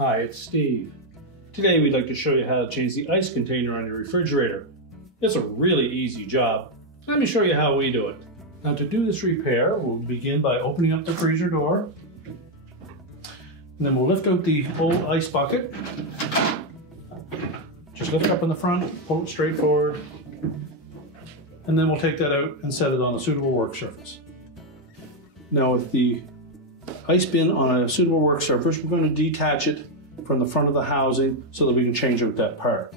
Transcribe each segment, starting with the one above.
Hi, it's Steve. Today we'd like to show you how to change the ice container on your refrigerator. It's a really easy job. Let me show you how we do it. Now to do this repair, we'll begin by opening up the freezer door. And then we'll lift out the old ice bucket. Just lift it up in the front, pull it straight forward. And then we'll take that out and set it on a suitable work surface. Now with the ice bin on a suitable work surface, we're going to detach it from the front of the housing so that we can change out that part.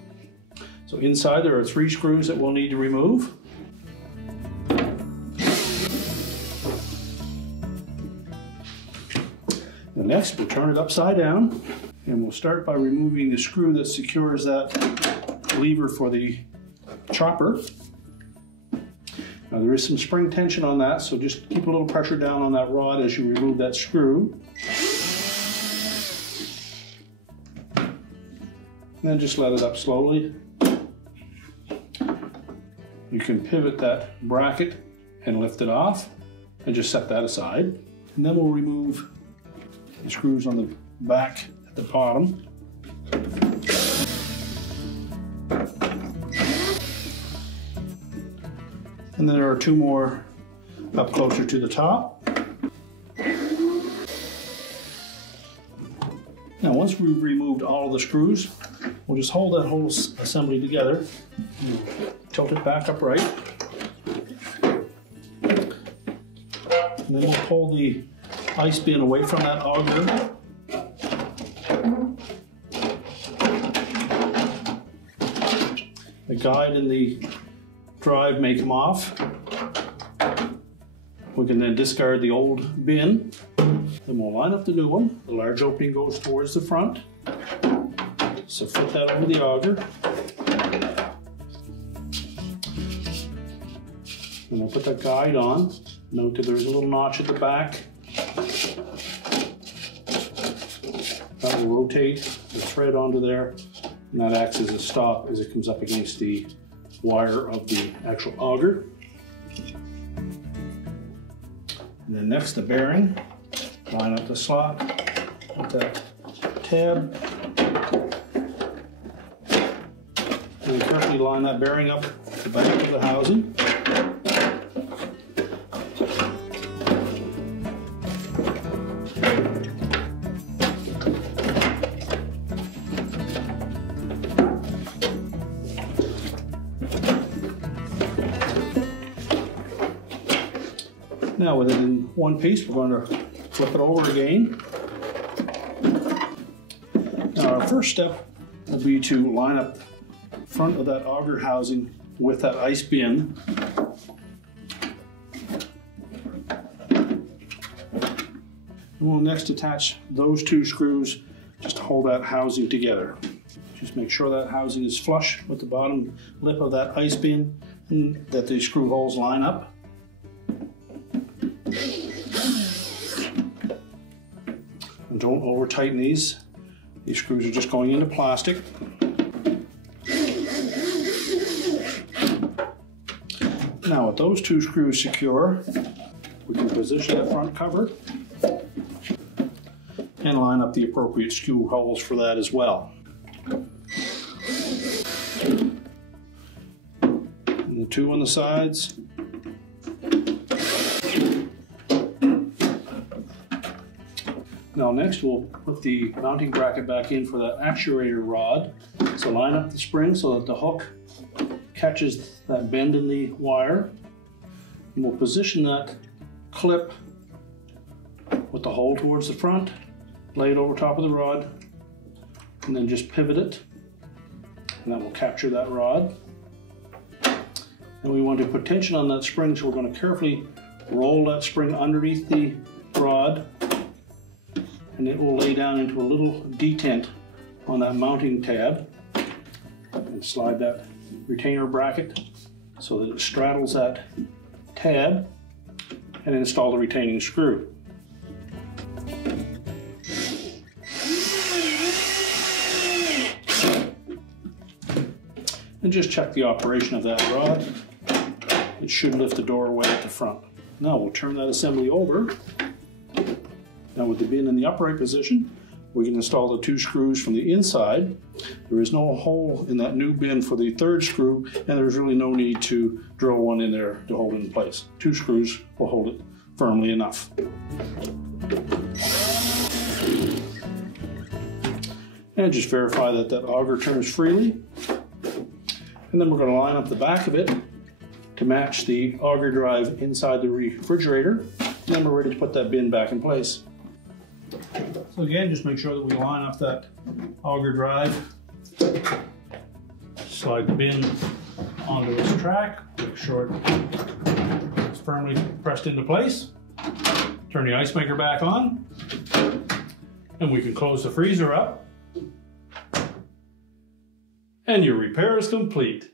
So inside there are 3 screws that we'll need to remove. And next we'll turn it upside down and we'll start by removing the screw that secures that lever for the chopper. Now there is some spring tension on that, so just keep a little pressure down on that rod as you remove that screw. And then just let it up slowly. You can pivot that bracket and lift it off and just set that aside. And then we'll remove the screws on the back at the bottom. And then there are 2 more up closer to the top. Now once we've removed all of the screws, we'll just hold that whole assembly together, tilt it back upright, and then we'll pull the ice bin away from that auger. The guide and the drive may come off. We can then discard the old bin. Then we'll line up the new one. The large opening goes towards the front. So flip that over the auger. And we'll put that guide on. Note that there's a little notch at the back. That will rotate the thread onto there, and that acts as a stop as it comes up against the wire of the actual auger. And then next the bearing. Line up the slot with that tab. And carefully line that bearing up the back of the housing. Now with it in one piece, we're going to flip it over again. Now our first step will be to line up the front of that auger housing with that ice bin. And we'll next attach those 2 screws just to hold that housing together. Just make sure that housing is flush with the bottom lip of that ice bin and that the screw holes line up. And don't over tighten these. These screws are just going into plastic. Now with those 2 screws secure, we can position the front cover and line up the appropriate screw holes for that as well. And the 2 on the sides. Now next we'll put the mounting bracket back in for that actuator rod. So line up the spring so that the hook catches that bend in the wire. And we'll position that clip with the hole towards the front, lay it over top of the rod, and then just pivot it. And that will capture that rod. And we want to put tension on that spring, so we're going to carefully roll that spring underneath the rod, and it will lay down into a little detent on that mounting tab, and slide that retainer bracket so that it straddles that tab, and install the retaining screw. And just check the operation of that rod. It should lift the door away at the front. Now we'll turn that assembly over. Now with the bin in the upright position, we can install the 2 screws from the inside. There is no hole in that new bin for the 3rd screw, and there's really no need to drill one in there to hold it in place. 2 screws will hold it firmly enough. And just verify that that auger turns freely. And then we're going to line up the back of it to match the auger drive inside the refrigerator. And then we're ready to put that bin back in place. So again, just make sure that we line up that auger drive. Slide the bin onto its track. Make sure it's firmly pressed into place. Turn the ice maker back on. And we can close the freezer up. And your repair is complete.